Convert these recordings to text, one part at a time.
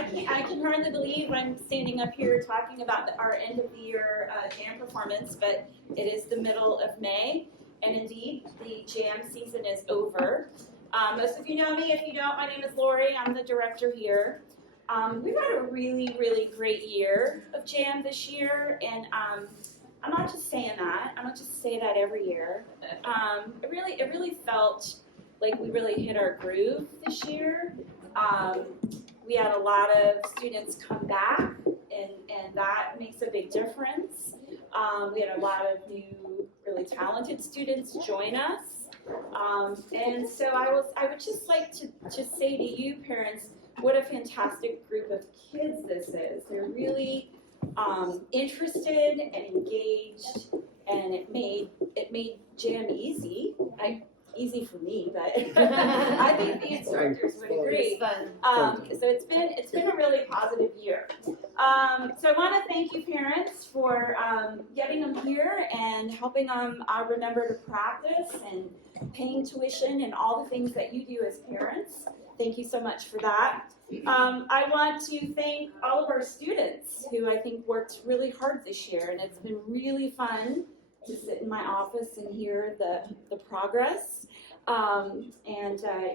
I can hardly believe I'm standing up here talking about our end of the year jam performance, but it is the middle of May, and indeed the jam season is over. Most of you know me. If you don't, my name is Lori. I'm the director here. We've had a really, really great year of jam this year, and I'm not just saying that. I don't just say that every year. It really felt like we really hit our groove this year. We had a lot of students come back, and that makes a big difference. We had a lot of new, really talented students join us. And so I would just like to say to you parents, what a fantastic group of kids this is. They're really interested and engaged, and it made jam easy. Easy for me, but I think the instructors would agree. So it's been a really positive year. So I want to thank you parents for getting them here and helping them remember to practice and paying tuition and all the things that you do as parents. Thank you so much for that. I want to thank all of our students who I think worked really hard this year, and it's been really fun to sit in my office and hear the progress.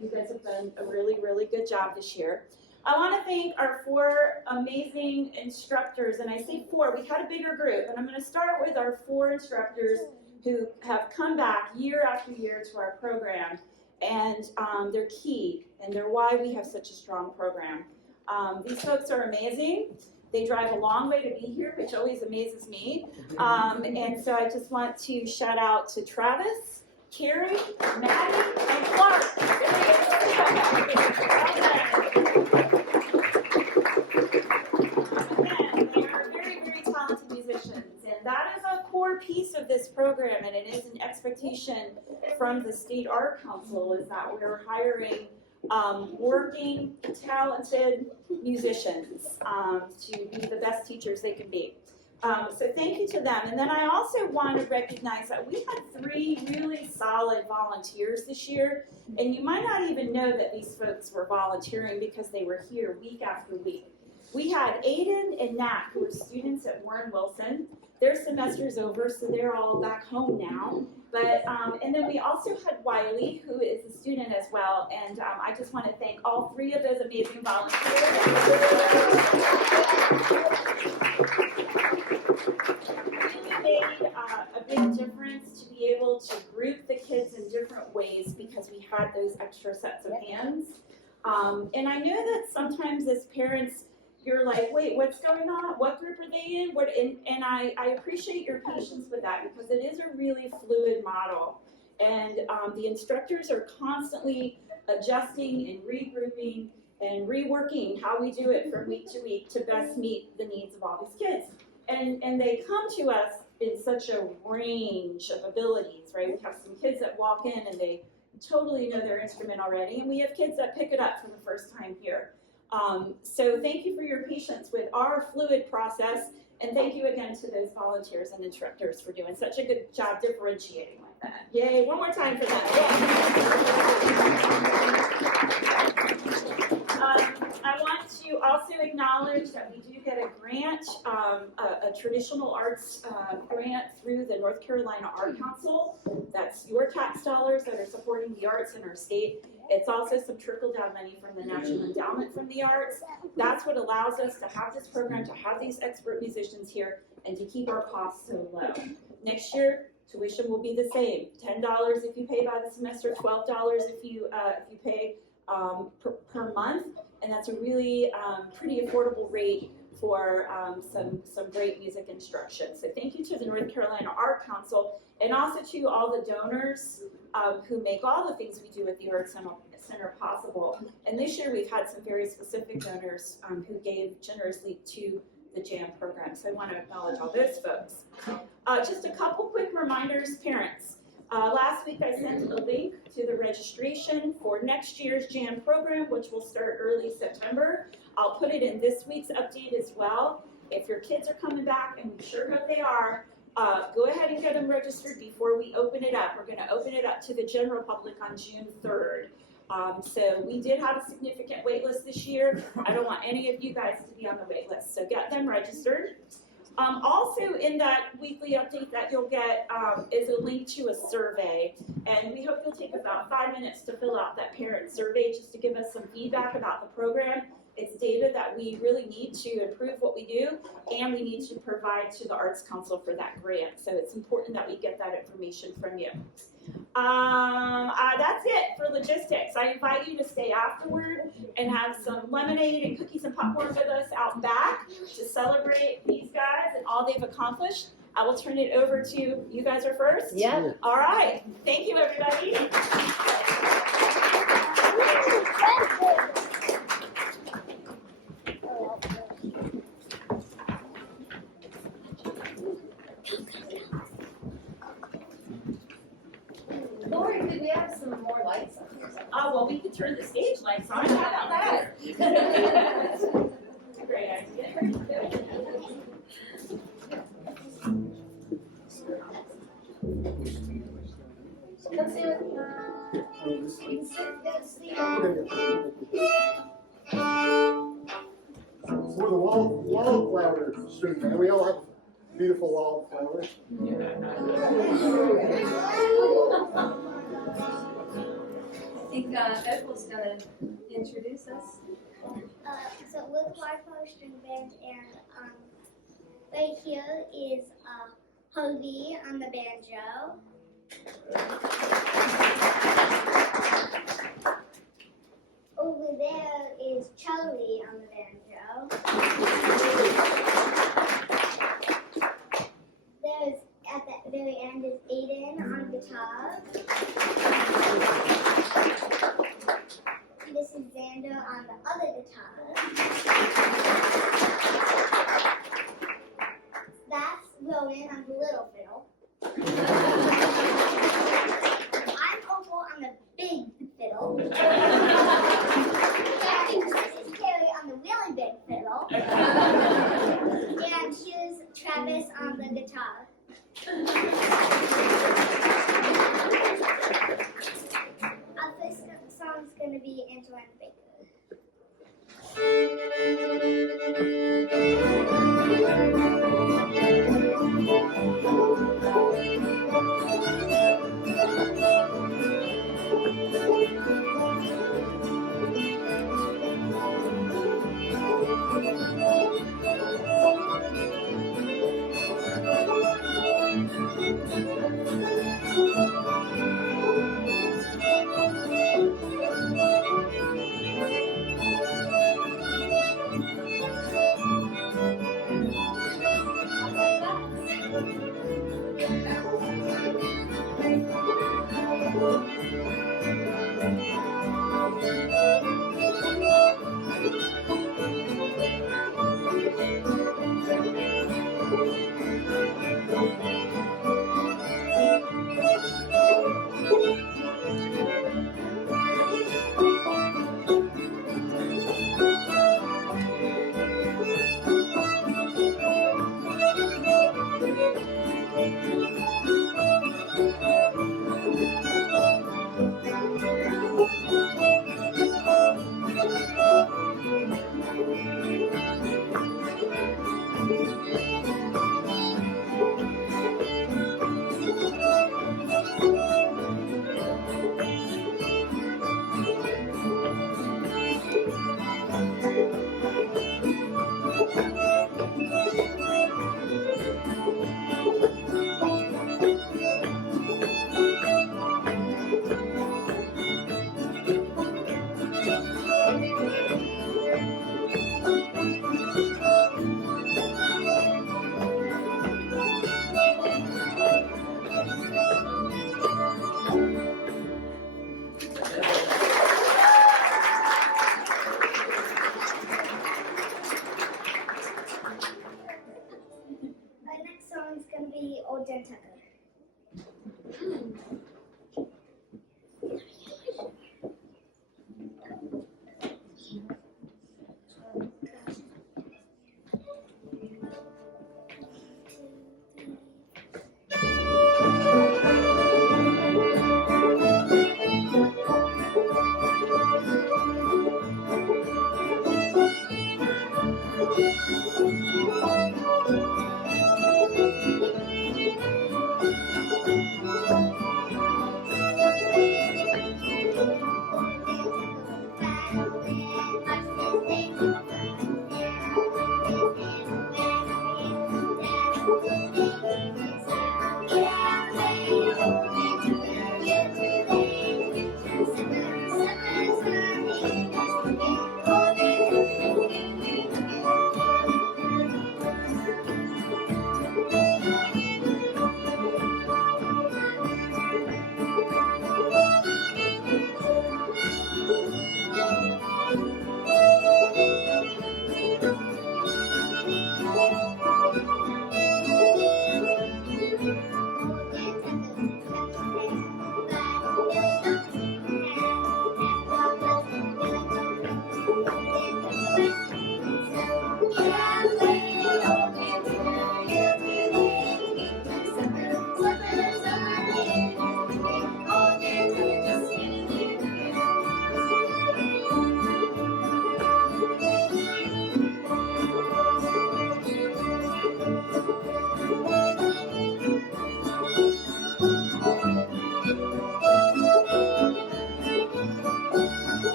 You guys have done a really, really good job this year. I want to thank our 4 amazing instructors, and I say 4, we've had a bigger group, and I'm going to start with our 4 instructors who have come back year after year to our program, and they're key, and they're why we have such a strong program. These folks are amazing. They drive a long way to be here, which always amazes me. And so I just want to shout out to Travis, Cary, Maddy, and Clarke. Again, they are very, very talented musicians, and that is a core piece of this program, and it is an expectation from the State Art Council is that we're hiring working, talented musicians to be the best teachers they can be. So thank you to them. And then I also want to recognize that we had 3 really solid volunteers this year. And you might not even know that these folks were volunteering because they were here week after week. We had Aidan and Nat, who were students at Warren Wilson. Their semester's over, so they're all back home now. But and then we also had Wiley, who is a student as well, and I just want to thank all 3 of those amazing volunteers. It really made a big difference to be able to group the kids in different ways because we had those extra sets of hands. And I know that sometimes as parents, you're like, wait, what's going on? What group are they in? And I appreciate your patience with that because it is a really fluid model. And the instructors are constantly adjusting and regrouping and reworking how we do it from week to week to best meet the needs of all these kids. And they come to us in such a range of abilities, right? We have some kids that walk in and they totally know their instrument already, and we have kids that pick it up for the first time here. So thank you for your patience with our fluid process, and thank you again to those volunteers and instructors for doing such a good job differentiating like that. Yay, one more time for that. I want to also acknowledge that we do get a grant, a traditional arts grant through the North Carolina Art Council. That's your tax dollars that are supporting the arts in our state. It's also some trickle-down money from the National Endowment for the Arts. That's what allows us to have this program, to have these expert musicians here, and to keep our costs so low. Next year, tuition will be the same. $10 if you pay by the semester, $12 if you pay per month, and that's a really pretty affordable rate for some great music instruction. So thank you to the North Carolina Art Council, and also to all the donors who make all the things we do at the Art Center possible. And this year we've had some very specific donors who gave generously to the JAM program. So I want to acknowledge all those folks. Just a couple quick reminders, parents. Last week I sent a link to the registration for next year's JAM program, which will start early September. I'll put it in this week's update as well. If your kids are coming back, and we sure hope they are, go ahead and get them registered before we open it up. We're going to open it up to the general public on June 3rd. So we did have a significant wait list this year. I don't want any of you guys to be on the wait list, so get them registered. Also in that weekly update that you'll get is a link to a survey, and we hope you'll take about 5 minutes to fill out that parent survey just to give us some feedback about the program. It's data that we really need to improve what we do, and we need to provide to the Arts Council for that grant. So it's important that we get that information from you. That's it for logistics. I invite you to stay afterward and have some lemonade and cookies and popcorn with us out back to celebrate these guys and all they've accomplished. I will turn it over to, you guys are first? Yeah. All right. Thank you, everybody. Lori, could we have some more lights on? Well, we could turn the stage lights on. How about that? That's a great idea. Come see what We're the Wildflower String Band. We all have beautiful wildflowers. I think Opal's going to introduce us. So we're the Wildflower String Band, and right here is Harvey on the banjo. Over there is Charlie on the banjo. There's, at the very end, is Aidan on guitar. This is Xander on the other guitar. That's Rowan on the little fiddle. I'm Opal on the big fiddle. And this is Cary on the really big fiddle. And here's Travis on the guitar. Our first song is going to be Angelina Baker. Thank you.